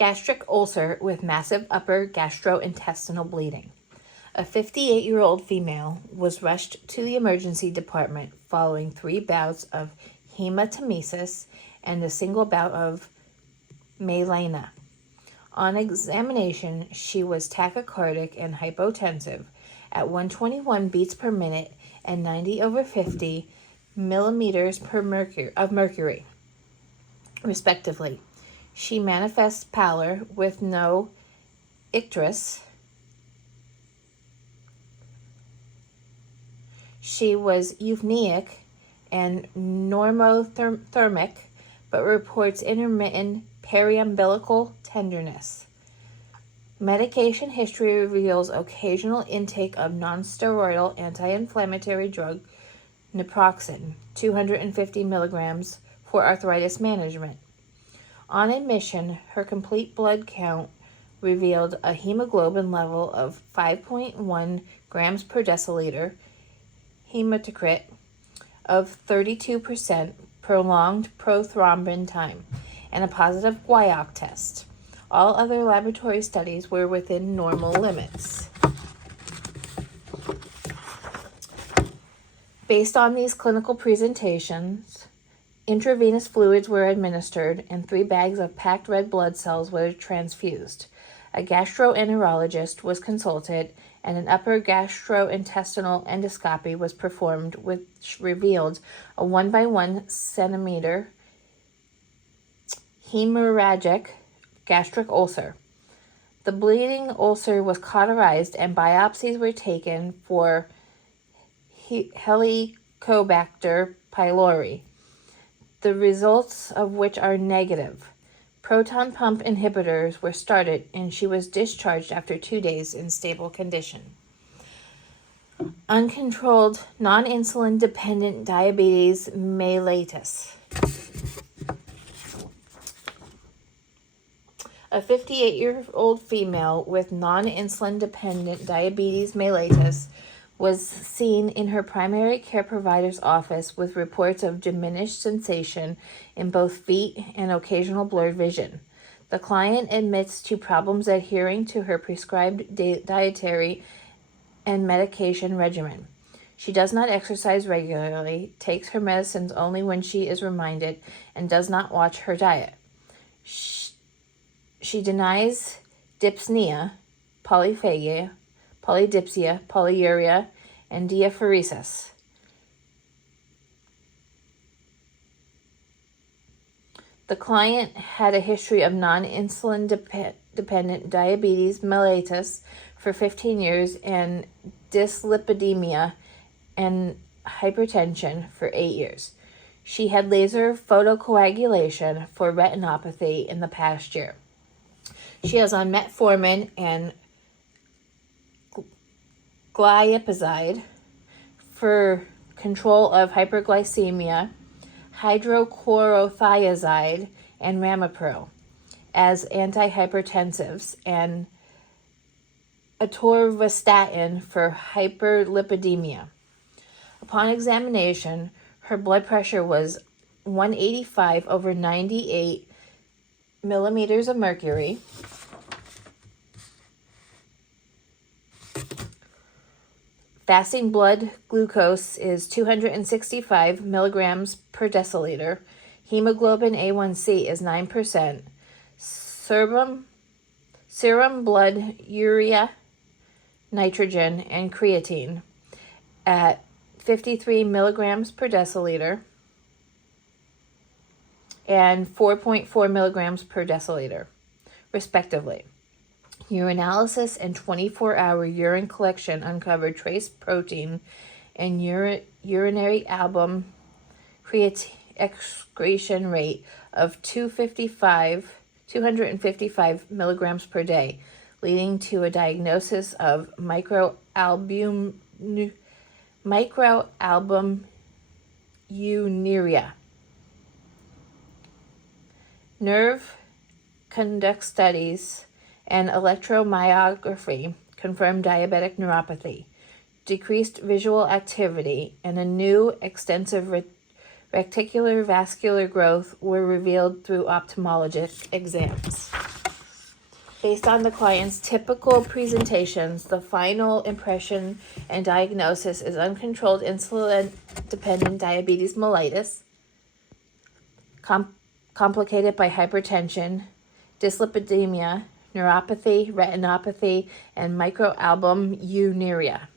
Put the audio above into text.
gastric ulcer with massive upper gastrointestinal bleeding. A 58-year-old female was rushed to the emergency department following 3 bouts of hematemesis and a single bout of melena. On examination, she was tachycardic and hypotensive at 121 beats per minute and 90/50 millimeters of mercury, respectively. She manifests pallor with no icterus. She was eupneic and normothermic, but reports intermittent periumbilical tenderness. Medication history reveals occasional intake of nonsteroidal anti-inflammatory drug naproxen, 250 milligrams, for arthritis management. On admission, her complete blood count revealed a hemoglobin level of 5.1 grams per deciliter, hematocrit of 32%, prolonged prothrombin time, and a positive guaiac test. All other laboratory studies were within normal limits. Based on these clinical presentations, intravenous fluids were administered and 3 bags of packed red blood cells were transfused. A gastroenterologist was consulted and an upper gastrointestinal endoscopy was performed, which revealed a 1 by 1 centimeter hemorrhagic gastric ulcer. The bleeding ulcer was cauterized and biopsies were taken for Helicobacter pylori, the results of which are negative. Proton pump inhibitors were started and she was discharged after 2 days in stable condition. Uncontrolled non-insulin dependent diabetes mellitus. A 58-year-old female with non-insulin dependent diabetes mellitus was seen in her primary care provider's office with reports of diminished sensation in both feet and occasional blurred vision. The client admits to problems adhering to her prescribed dietary and medication regimen. She does not exercise regularly, takes her medicines only when she is reminded, and does not watch her diet. She denies dyspnea, polyphagia, polydipsia, polyuria, and diaphoresis. The client had a history of non-insulin dependent diabetes mellitus for 15 years and dyslipidemia and hypertension for 8 years. She had laser photocoagulation for retinopathy in the past year. She is on metformin and glipizide for control of hyperglycemia, hydrochlorothiazide, and ramipril as antihypertensives, and atorvastatin for hyperlipidemia. Upon examination, her blood pressure was 185/98 millimeters of mercury. Fasting blood glucose is 265 milligrams per deciliter. Hemoglobin A1C is 9%. Serum blood urea, nitrogen, and creatine at 53 milligrams per deciliter and 4.4 milligrams per deciliter, respectively. Urinalysis and 24-hour urine collection uncovered trace protein and urinary album excretion rate of 255 milligrams per day, leading to a diagnosis of microalbuminuria. Nerve conduct studies and electromyography confirmed diabetic neuropathy, decreased visual activity, and a new extensive reticular vascular growth were revealed through ophthalmologic exams. Based on the client's typical presentations, the final impression and diagnosis is uncontrolled insulin-dependent diabetes mellitus, complicated by hypertension, dyslipidemia, neuropathy, retinopathy, and microalbuminuria.